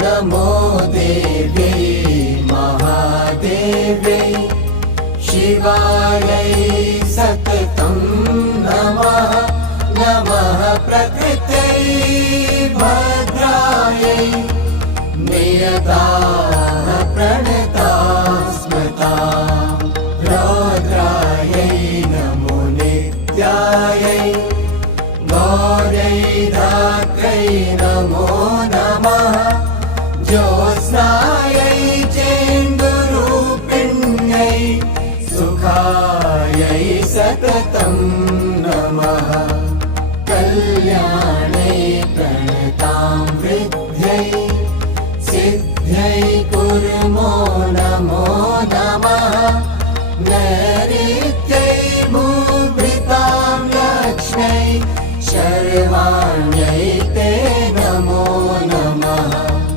नमो देव्यै महादेव्यै शिवायै सततं नमः। नमः प्रकृत्यै भद्रायै नियताः प्रणताः स्मृताः। रौद्रायै नमो नित्यायै गौर्यै धात्र्यै नमो नमः। ज्योत्स्नायै चेन्दुरूपिण्यै सुखायै सततं नमः। कल्याणै प्रणतां वृद्ध्यै सिद्ध्यै कुर्मो नमो नमः। नैऋत्यै